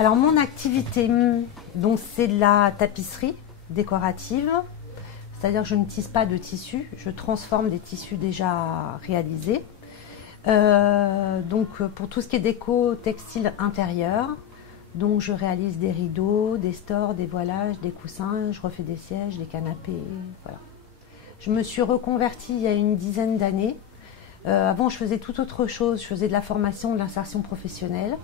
Alors mon activité, donc c'est de la tapisserie décorative, c'est-à-dire que je ne tisse pas de tissus, je transforme des tissus déjà réalisés. Donc pour tout ce qui est déco textile intérieur, donc je réalise des rideaux, des stores, des voilages, des coussins, je refais des sièges, des canapés, voilà. Je me suis reconvertie il y a une dizaine d'années. Avant je faisais tout autre chose, je faisais de la formation, de l'insertion professionnelle.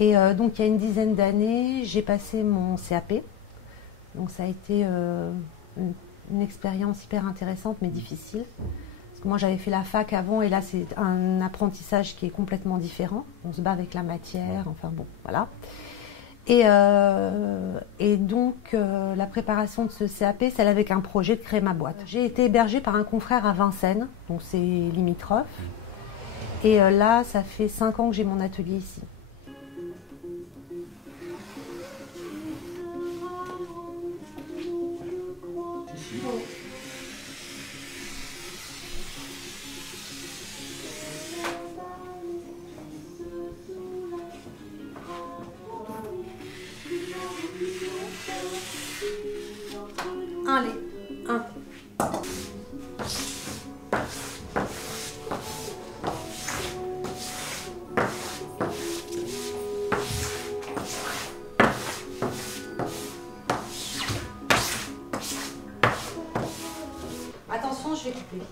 Et donc il y a une dizaine d'années, j'ai passé mon CAP. Donc ça a été une expérience hyper intéressante mais difficile. Parce que moi j'avais fait la fac avant et là c'est un apprentissage qui est complètement différent. On se bat avec la matière, enfin bon, voilà. Et donc la préparation de ce CAP, c'est avec un projet de créer ma boîte. J'ai été hébergée par un confrère à Vincennes, donc c'est limitrophe. Et là, ça fait 5 ans que j'ai mon atelier ici. Allez, un. Attention, je vais couper.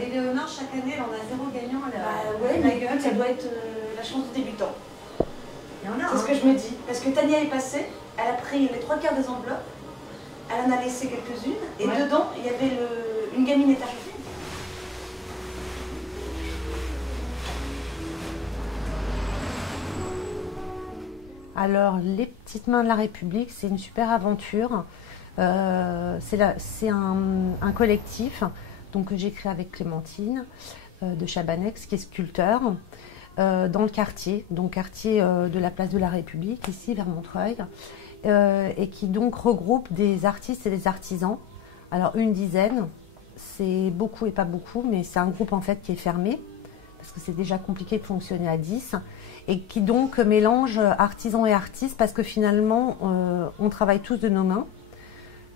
Éléonore, chaque année, elle en a 0 gagnant. Ouais, mais écoute, ça doit être la chance du débutant. Il y en a, c'est ce que je me dis. Parce que Tania est passée, elle a pris les 3 quarts des enveloppes, elle en a laissé quelques-unes, et dedans, il y avait une gamine étagée. Alors, les petites mains de la République, c'est une super aventure. C'est un collectif donc, que j'ai créé avec Clémentine de Chabanex, qui est sculpteur, dans le quartier, donc quartier de la place de la République, ici vers Montreuil, et qui donc regroupe des artistes et des artisans. Alors, une dizaine, c'est beaucoup et pas beaucoup, mais c'est un groupe en fait qui est fermé, parce que c'est déjà compliqué de fonctionner à 10, et qui donc mélange artisans et artistes, parce que finalement, on travaille tous de nos mains.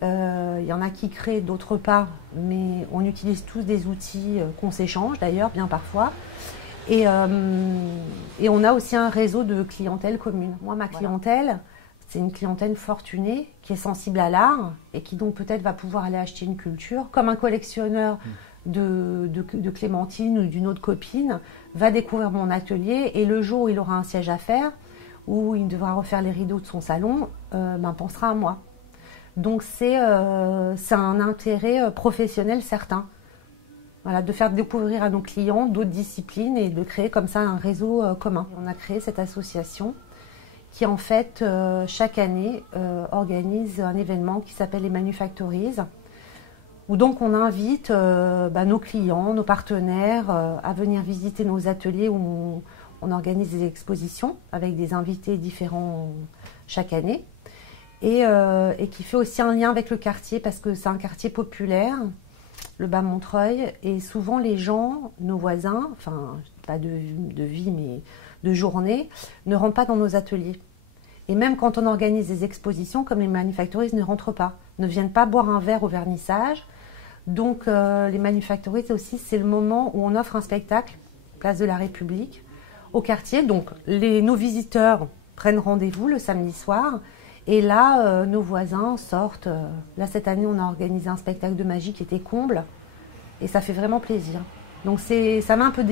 Il y en a qui créent, d'autres pas, mais on utilise tous des outils qu'on s'échange d'ailleurs, bien parfois. Et on a aussi un réseau de clientèle commune. Moi, ma clientèle, c'est une clientèle fortunée qui est sensible à l'art et qui donc peut-être va pouvoir aller acheter une culture, comme un collectionneur de Clémentine ou d'une autre copine va découvrir mon atelier et le jour où il aura un siège à faire, où il devra refaire les rideaux de son salon, pensera à moi. Donc c'est un intérêt professionnel certain. Voilà, de faire découvrir à nos clients d'autres disciplines et de créer comme ça un réseau commun. On a créé cette association qui en fait chaque année organise un événement qui s'appelle les Manufactories, où donc on invite nos clients, nos partenaires à venir visiter nos ateliers où on organise des expositions avec des invités différents chaque année. Et qui fait aussi un lien avec le quartier parce que c'est un quartier populaire, le Bas Montreuil, et souvent les gens, nos voisins, enfin pas de vie mais de journée, ne rentrent pas dans nos ateliers. Et même quand on organise des expositions comme les Manufactories, ne rentrent pas, ne viennent pas boire un verre au vernissage. Donc les Manufactories aussi, c'est le moment où on offre un spectacle, place de la République, au quartier. Donc nos visiteurs prennent rendez-vous le samedi soir. Et là, nos voisins sortent. Là, cette année, on a organisé un spectacle de magie qui était comble. Et ça fait vraiment plaisir. Donc, ça met un peu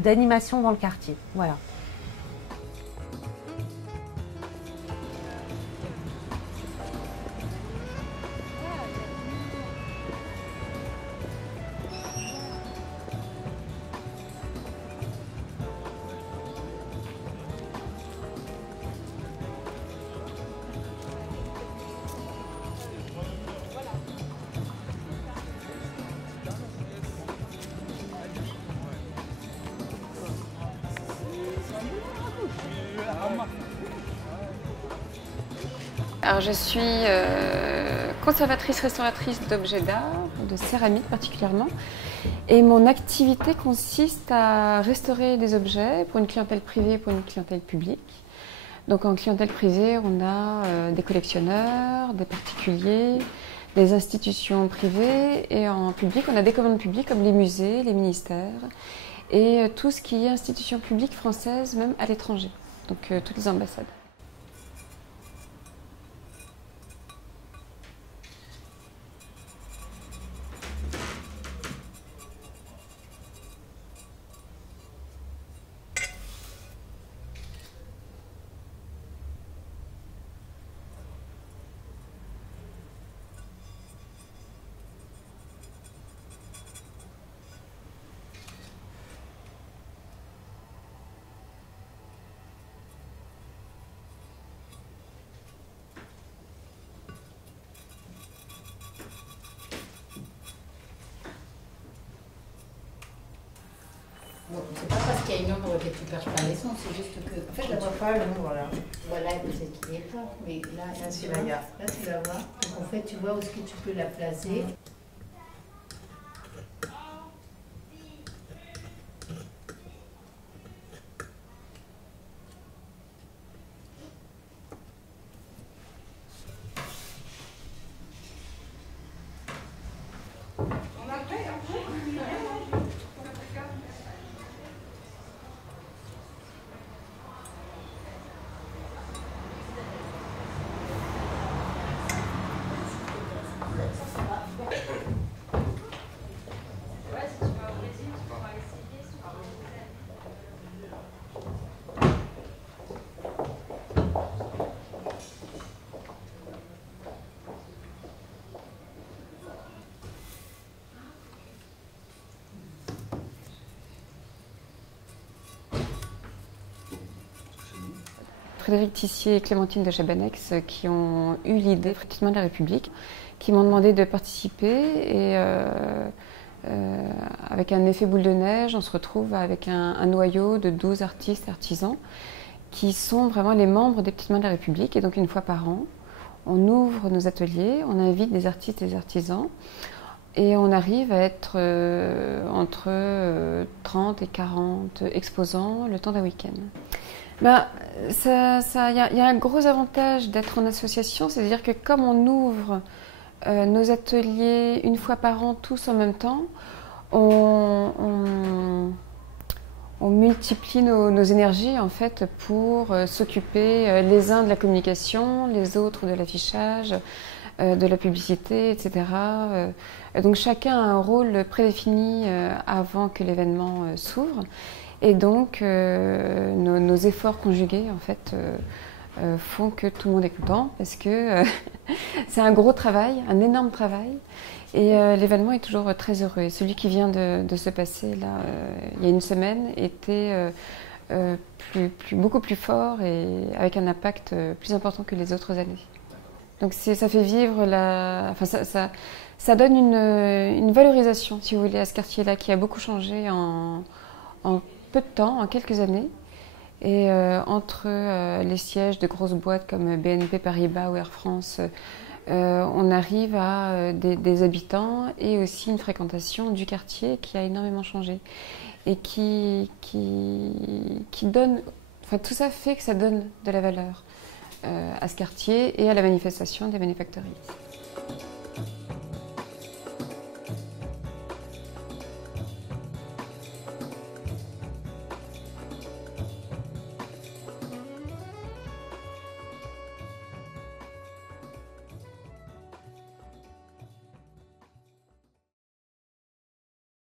d'animation dans le quartier. Voilà. Alors je suis conservatrice-restauratrice d'objets d'art, de céramique particulièrement. Et mon activité consiste à restaurer des objets pour une clientèle privée et pour une clientèle publique. Donc en clientèle privée, on a des collectionneurs, des particuliers, des institutions privées. Et en public, on a des commandes publiques comme les musées, les ministères et tout ce qui est institutions publiques françaises, même à l'étranger. Donc toutes les ambassades. Bon, c'est pas parce qu'il y a une ombre que tu perds pas les sons, c'est juste que. En fait, je ne vois pas l'ombre là. Voilà, peut-être qu'il n'y est pas. Mais là tu la vois. Donc en fait, tu vois où est-ce que tu peux la placer. Frédéric Tissier et Clémentine de Chabanex qui ont eu l'idée effectivement de la République, qui m'ont demandé de participer et avec un effet boule de neige, on se retrouve avec un noyau de 12 artistes et artisans qui sont vraiment les membres des Petites Mains de la République. Et donc une fois par an, on ouvre nos ateliers, on invite des artistes et des artisans et on arrive à être entre 30 et 40 exposants le temps d'un week-end. Il y a un gros avantage d'être en association, c'est-à-dire que comme on ouvre nos ateliers une fois par an, tous en même temps, on multiplie nos énergies en fait pour s'occuper les uns de la communication, les autres de l'affichage, de la publicité, etc. Donc chacun a un rôle prédéfini avant que l'événement s'ouvre. Et donc, nos efforts conjugués, en fait, font que tout le monde est content parce que c'est un gros travail, un énorme travail. Et l'événement est toujours très heureux. Et celui qui vient de se passer, là, il y a une semaine, était beaucoup plus fort et avec un impact plus important que les autres années. Donc ça fait vivre ça donne une valorisation, si vous voulez, à ce quartier-là qui a beaucoup changé en peu de temps, en quelques années. Et entre les sièges de grosses boîtes comme BNP Paribas ou Air France, on arrive à des habitants et aussi une fréquentation du quartier qui a énormément changé. Et qui donne... Enfin, tout ça fait que ça donne de la valeur à ce quartier et à la manifestation des Manufactories.